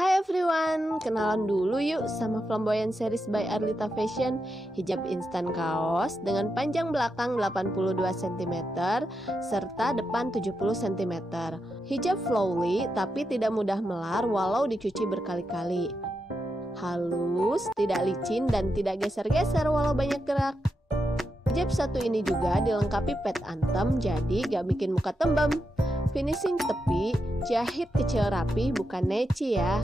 Hai everyone, kenalan dulu yuk sama Flamboyant Series by Arlita Fashion. Hijab instan kaos dengan panjang belakang 82 cm serta depan 70 cm. Hijab flowy tapi tidak mudah melar walau dicuci berkali-kali. Halus, tidak licin dan tidak geser-geser walau banyak gerak. Hijab satu ini juga dilengkapi pad antem jadi gak bikin muka tembem. Finishing tepi, jahit kecil rapi bukan neci ya.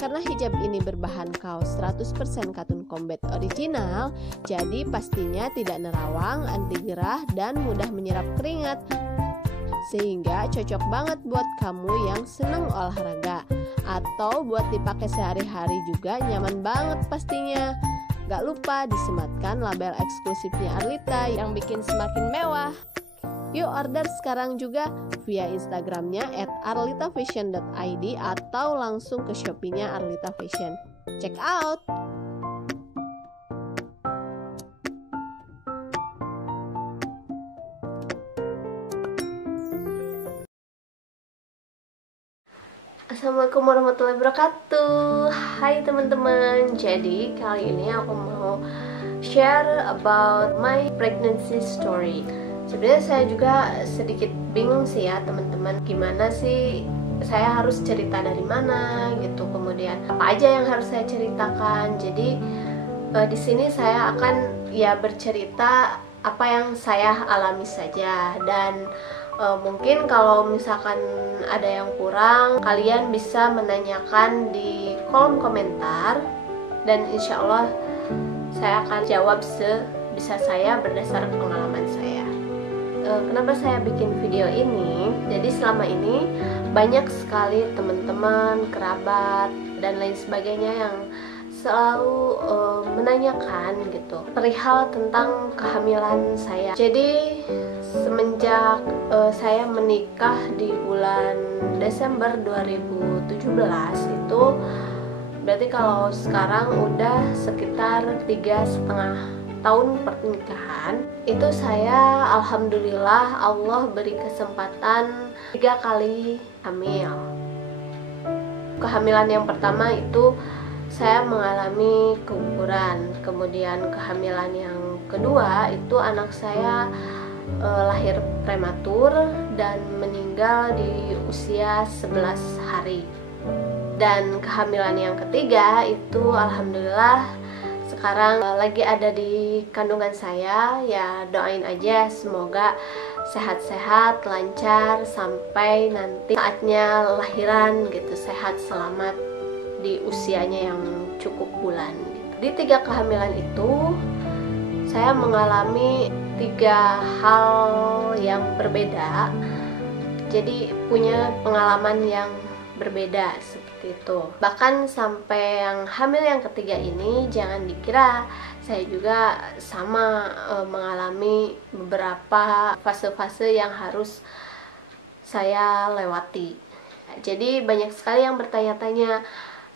Karena hijab ini berbahan kaos 100% katun combat original, jadi pastinya tidak nerawang, anti gerah, dan mudah menyerap keringat. Sehingga cocok banget buat kamu yang senang olahraga. Atau buat dipakai sehari-hari juga nyaman banget pastinya. Gak lupa disematkan label eksklusifnya Arlita yang bikin semakin mewah. Yuk order sekarang juga via Instagramnya @arlitafashion.id atau langsung ke Shopee-nya Arlita Fashion. Check out! Assalamualaikum warahmatullahi wabarakatuh. Hai teman-teman. Jadi kali ini aku mau share about my pregnancy story. Sebenarnya saya juga sedikit bingung sih ya teman-teman, gimana sih saya harus cerita dari mana gitu, kemudian apa aja yang harus saya ceritakan. Jadi di sini saya akan ya bercerita apa yang saya alami saja, dan mungkin kalau misalkan ada yang kurang kalian bisa menanyakan di kolom komentar, dan insya Allah saya akan jawab sebisa saya berdasar pengalaman saya. Kenapa saya bikin video ini? Jadi selama ini banyak sekali teman-teman, kerabat, dan lain sebagainya yang selalu menanyakan gitu perihal tentang kehamilan saya. Jadi semenjak saya menikah di bulan Desember 2017 itu berarti kalau sekarang udah sekitar 3,5 tahun pernikahan, itu saya alhamdulillah Allah beri kesempatan 3 kali hamil. Kehamilan yang pertama itu saya mengalami keguguran, kemudian kehamilan yang kedua itu anak saya lahir prematur dan meninggal di usia 11 hari. Dan kehamilan yang ketiga itu alhamdulillah sekarang lagi ada di kandungan saya. Ya doain aja semoga sehat-sehat, lancar sampai nanti saatnya lahiran gitu, sehat selamat di usianya yang cukup bulan gitu. Di 3 kehamilan itu saya mengalami 3 hal yang berbeda, jadi punya pengalaman yang berbeda seperti itu. Bahkan sampai yang hamil yang ketiga ini jangan dikira saya juga sama mengalami beberapa fase-fase yang harus saya lewati. Jadi banyak sekali yang bertanya-tanya,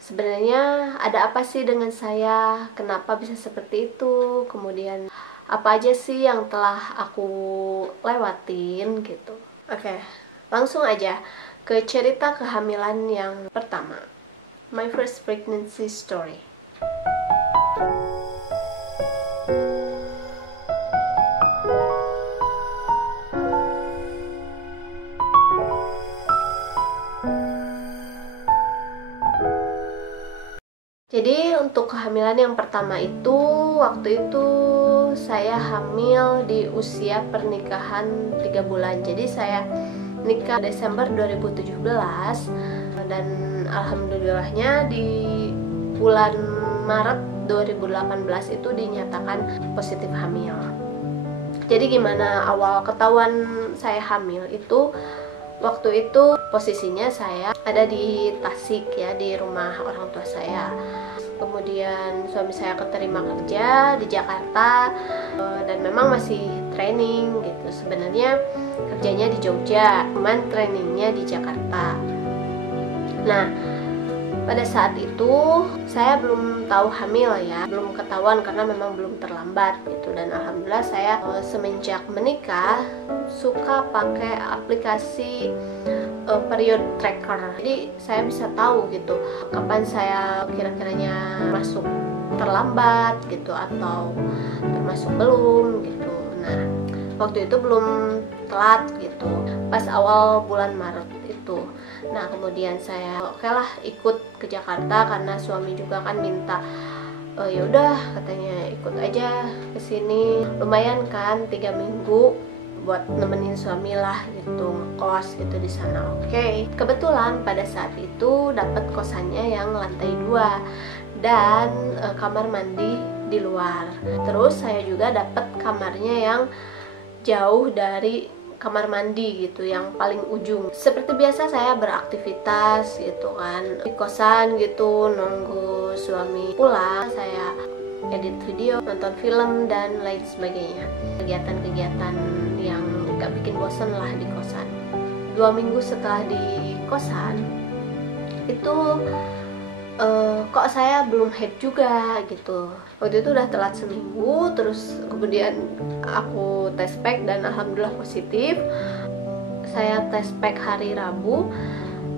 sebenarnya ada apa sih dengan saya? Kenapa bisa seperti itu? Kemudian apa aja sih yang telah aku lewatin gitu. Oke, langsung aja ke cerita kehamilan yang pertama. My first pregnancy story. Jadi untuk kehamilan yang pertama itu, waktu itu saya hamil di usia pernikahan 3 bulan. Jadi saya nikah Desember 2017 dan alhamdulillahnya di bulan Maret 2018 itu dinyatakan positif hamil. Jadi gimana awal ketahuan saya hamil itu, waktu itu posisinya saya ada di Tasik ya, di rumah orang tua saya. Kemudian suami saya keterima kerja di Jakarta dan memang masih training gitu. Sebenarnya kerjanya di Jogja, cuman trainingnya di Jakarta. Nah, pada saat itu saya belum tahu hamil ya, belum ketahuan karena memang belum terlambat gitu. Dan alhamdulillah saya semenjak menikah suka pakai aplikasi period tracker. Jadi saya bisa tahu gitu kapan saya kira-kiranya masuk terlambat gitu atau termasuk belum gitu. Nah, waktu itu belum telat gitu, pas awal bulan Maret itu. Nah, kemudian saya oke lah ikut ke Jakarta karena suami juga kan minta ya udah katanya ikut aja ke sini. Lumayan kan 3 minggu buat nemenin suami lah gitu, ngekos gitu di sana. Oke. Kebetulan pada saat itu dapat kosannya yang lantai 2 dan kamar mandi di luar. Terus saya juga dapat kamarnya yang jauh dari kamar mandi gitu, yang paling ujung. Seperti biasa saya beraktivitas gitu kan di kosan gitu, nunggu suami pulang. Saya edit video, nonton film dan lain sebagainya. Kegiatan-kegiatan yang gak bikin bosan lah di kosan. 2 minggu setelah di kosan itu kok saya belum head juga gitu. Waktu itu udah telat seminggu, terus kemudian aku tes pack dan alhamdulillah positif. Saya tes pack hari Rabu,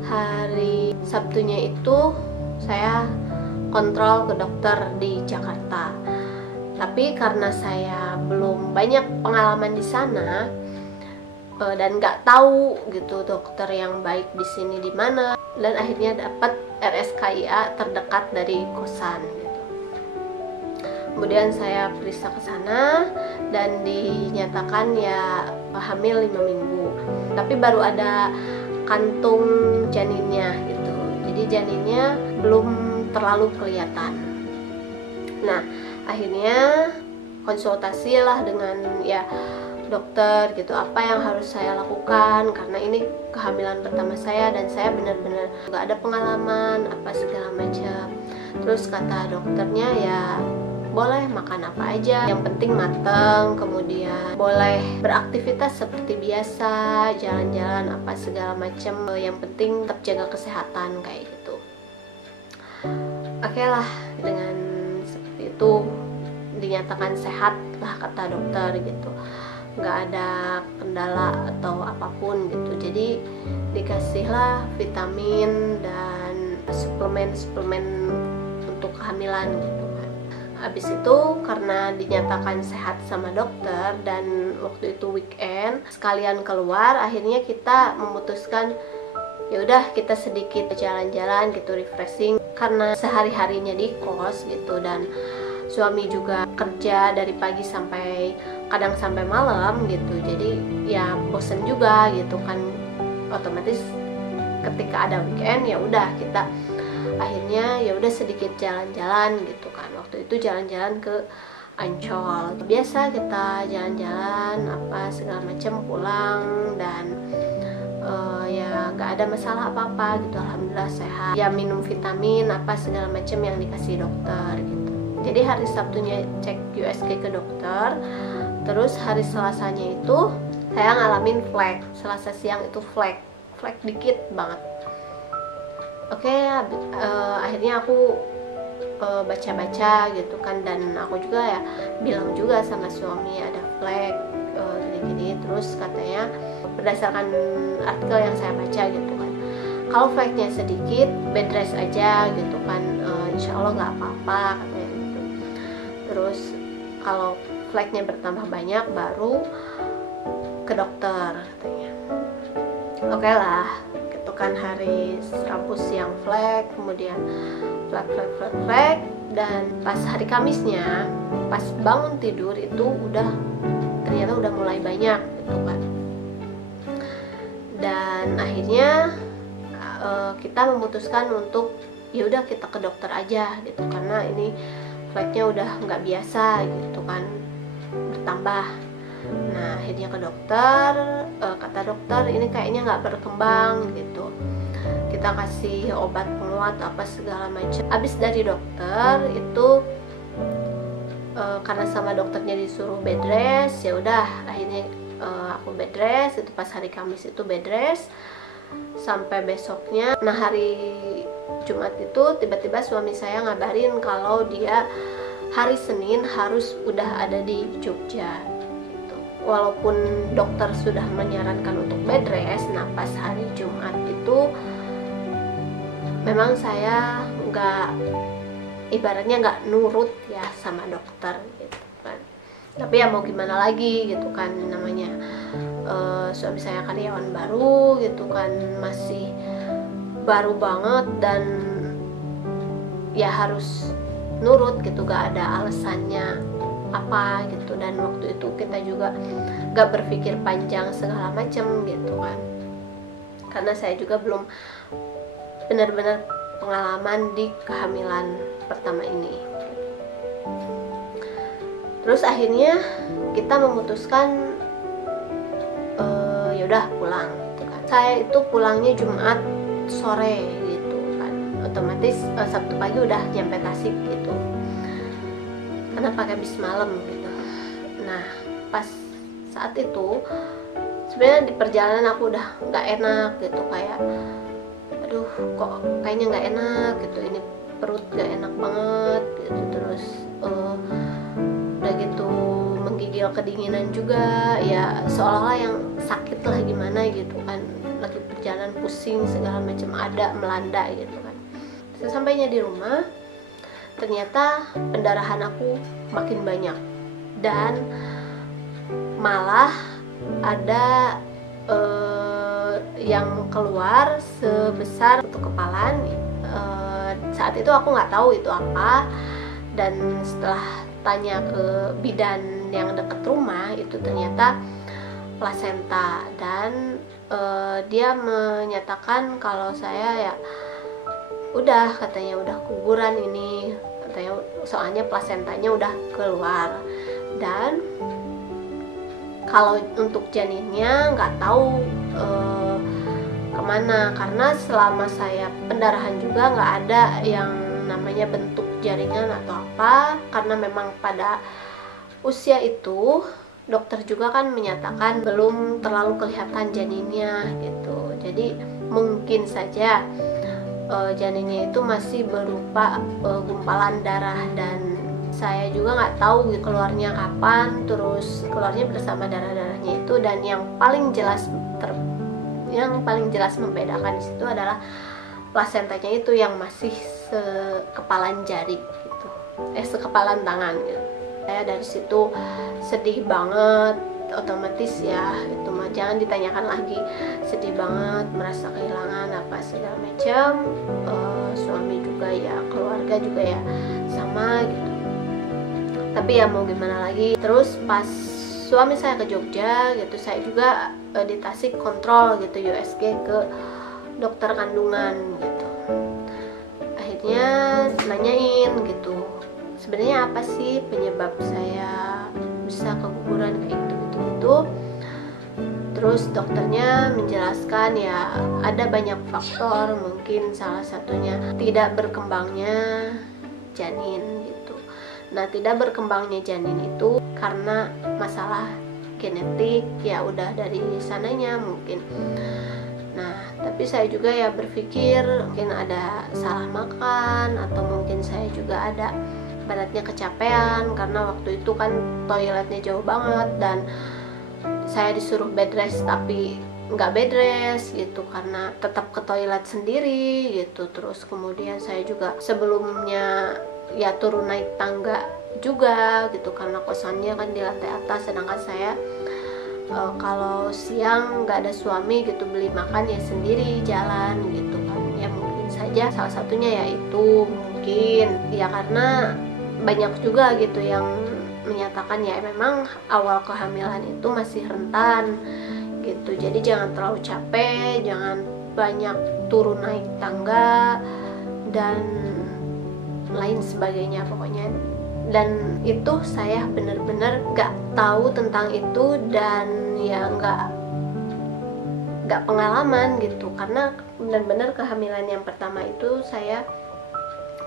hari Sabtunya itu saya kontrol ke dokter di Jakarta. Tapi karena saya belum banyak pengalaman di sana dan nggak tahu gitu dokter yang baik di sini di mana, dan akhirnya dapat RSKIA terdekat dari kosan gitu. Kemudian saya periksa ke sana dan dinyatakan ya hamil 5 minggu. Tapi baru ada kantung janinnya gitu. Jadi janinnya belum terlalu kelihatan. Nah, akhirnya konsultasi lah dengan ya dokter gitu, apa yang harus saya lakukan karena ini kehamilan pertama saya dan saya benar-benar nggak ada pengalaman apa segala macam. Terus kata dokternya ya boleh makan apa aja, yang penting mateng, kemudian boleh beraktivitas seperti biasa, jalan-jalan apa segala macam, yang penting tetap jaga kesehatan kayak gitu. Oke lah, dengan seperti itu dinyatakan sehat lah kata dokter gitu, nggak ada kendala atau apapun gitu. Jadi dikasihlah vitamin dan suplemen untuk kehamilan gitu kan. Habis itu karena dinyatakan sehat sama dokter dan waktu itu weekend sekalian keluar, akhirnya kita memutuskan ya udah kita sedikit jalan-jalan gitu, refreshing karena sehari-harinya di kos gitu dan suami juga kerja dari pagi sampai kadang sampai malam gitu. Jadi ya bosen juga gitu kan. Otomatis ketika ada weekend ya udah kita akhirnya ya udah sedikit jalan-jalan gitu kan. Waktu itu jalan-jalan ke Ancol. Biasa kita jalan-jalan apa segala macam, pulang dan ya nggak ada masalah apa-apa gitu, alhamdulillah sehat. Ya minum vitamin apa segala macam yang dikasih dokter gitu. Jadi hari Sabtunya cek USG ke dokter, terus hari Selasanya itu saya ngalamin flek. Selasa siang itu flek dikit banget. Oke, akhirnya aku baca-baca gitu kan, dan aku juga ya bilang juga sama suami ada flek gini-gini. Terus katanya berdasarkan artikel yang saya baca gitu kan, kalau fleknya sedikit bed rest aja gitu kan, insya Allah nggak apa-apa katanya gitu. Terus kalau fleknya bertambah banyak baru ke dokter katanya. Oke lah gitu kan, hari Rabu siang flek, kemudian flek, dan pas hari Kamisnya pas bangun tidur itu ternyata udah mulai banyak gitu kan. Dan akhirnya kita memutuskan untuk ya udah kita ke dokter aja gitu, karena ini fleknya udah nggak biasa gitu kan, bertambah. Nah akhirnya ke dokter, kata dokter ini kayaknya nggak berkembang gitu, kita kasih obat penguat apa segala macam. Abis dari dokter itu karena sama dokternya disuruh bed rest, ya udah akhirnya aku bed rest. Itu pas hari Kamis itu bed rest sampai besoknya. Nah hari Jumat itu tiba-tiba suami saya ngabarin kalau dia hari Senin harus udah ada di Jogja gitu. walaupun dokter sudah menyarankan untuk bed rest, nah pas hari Jumat itu memang saya ibaratnya nggak nurut ya sama dokter gitu kan. Tapi ya mau gimana lagi gitu kan, namanya suami saya karyawan baru gitu kan, masih baru banget, dan ya harus nurut gitu, gak ada alasannya apa gitu. Dan waktu itu kita juga gak berpikir panjang segala macam gitu kan, karena saya juga belum benar-benar pengalaman di kehamilan pertama ini. Terus akhirnya kita memutuskan ya udah pulang gitu kan. Saya itu pulangnya Jumat sore gitu kan, otomatis Sabtu pagi udah nyampe Tasik gitu, karena pakai bis malam gitu. Nah pas saat itu sebenarnya di perjalanan aku udah nggak enak gitu, kayak aduh kok kayaknya nggak enak gitu, ini perut nggak enak banget gitu. Terus udah gitu menggigil kedinginan juga, ya seolah-olah yang sakit lah gimana gitu kan, lagi perjalanan pusing segala macam ada melanda gitu kan. Sesampainya di rumah ternyata pendarahan aku makin banyak, dan malah ada yang keluar sebesar untuk kepalan. Saat itu aku nggak tahu itu apa, dan setelah tanya ke bidan yang dekat rumah itu ternyata plasenta, dan dia menyatakan kalau saya ya udah, katanya udah kuburan ini, katanya soalnya plasentanya udah keluar. Dan kalau untuk janinnya nggak tahu kemana, karena selama saya pendarahan juga nggak ada yang namanya bentuk jaringan atau apa, karena memang pada usia itu dokter juga kan menyatakan belum terlalu kelihatan janinnya gitu. Jadi mungkin saja janinnya itu masih berupa gumpalan darah, dan saya juga nggak tahu gitu, keluarnya kapan, terus keluarnya bersama darah-darahnya itu. Dan yang paling jelas membedakan di situ adalah plasentanya itu yang masih sekepalan jari gitu, sekepalan tangan gitu. Saya dari situ sedih banget, otomatis ya itu mah jangan ditanyakan lagi, sedih banget, merasa kehilangan apa segala macam. Suami juga ya, keluarga juga ya sama gitu. Tapi ya mau gimana lagi. Terus pas suami saya ke Jogja gitu, saya juga di Tasik kontrol gitu USG ke dokter kandungan gitu. Akhirnya nanyain gitu, sebenarnya apa sih penyebab saya bisa keguguran kayak gitu. Terus dokternya menjelaskan ya ada banyak faktor, mungkin salah satunya tidak berkembangnya janin gitu. Nah tidak berkembangnya janin itu karena masalah genetik, ya udah dari sananya mungkin. Nah tapi saya juga ya berpikir mungkin ada salah makan, atau mungkin saya juga ada badannya kecapean, karena waktu itu kan toiletnya jauh banget, dan saya disuruh bed rest tapi nggak bed rest gitu, karena tetap ke toilet sendiri gitu. Terus kemudian saya juga sebelumnya ya turun naik tangga juga gitu, karena kosannya kan di lantai atas, sedangkan saya kalau siang nggak ada suami gitu, beli makan ya sendiri jalan gitu kan. Ya mungkin saja salah satunya ya itu, mungkin ya karena banyak juga gitu yang menyatakan ya memang awal kehamilan itu masih rentan gitu, jadi jangan terlalu capek, jangan banyak turun naik tangga dan lain sebagainya pokoknya. Dan itu saya benar-benar gak tahu tentang itu, dan ya gak pengalaman gitu, karena benar-benar kehamilan yang pertama itu saya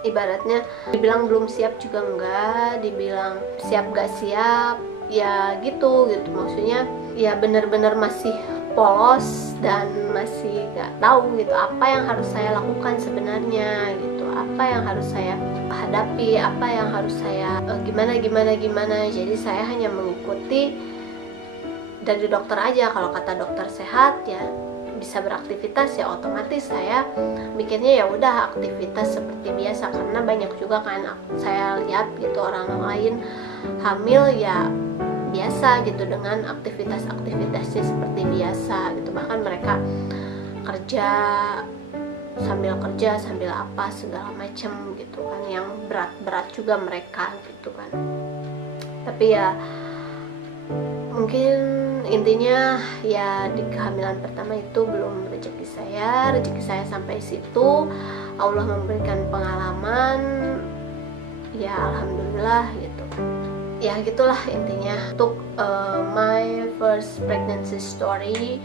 ibaratnya dibilang belum siap juga enggak, dibilang siap gak siap ya gitu maksudnya ya benar-benar masih polos dan masih gak tahu gitu apa yang harus saya lakukan sebenarnya gitu, apa yang harus saya hadapi, apa yang harus saya gimana. Jadi saya hanya mengikuti dari dokter aja. Kalau kata dokter sehat ya bisa beraktivitas, ya otomatis saya mikirnya ya udah aktivitas seperti biasa, karena banyak juga kan saya lihat gitu orang lain hamil ya biasa gitu dengan aktivitasnya seperti biasa gitu, bahkan mereka kerja sambil apa segala macem gitu kan, yang berat juga mereka gitu kan. Tapi ya mungkin intinya ya di kehamilan pertama itu belum rezeki saya sampai situ. Allah memberikan pengalaman, ya alhamdulillah gitu. Ya gitulah intinya untuk my first pregnancy story.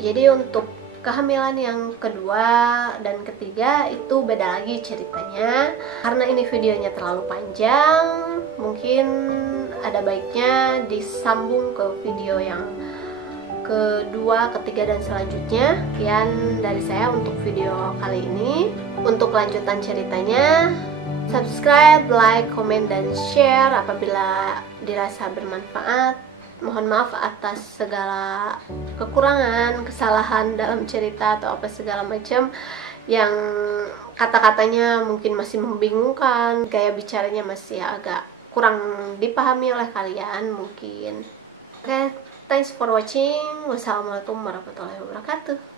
Jadi untuk kehamilan yang kedua dan ketiga itu beda lagi ceritanya. Karena ini videonya terlalu panjang, mungkin ada baiknya disambung ke video yang kedua, ketiga, dan selanjutnya. Sekian dari saya untuk video kali ini. Untuk lanjutan ceritanya, subscribe, like, komen, dan share apabila dirasa bermanfaat. Mohon maaf atas segala kekurangan, kesalahan dalam cerita atau apa segala macam yang kata-katanya mungkin masih membingungkan, gaya bicaranya masih agak kurang dipahami oleh kalian mungkin. Oke, thanks for watching. Wassalamualaikum warahmatullahi wabarakatuh.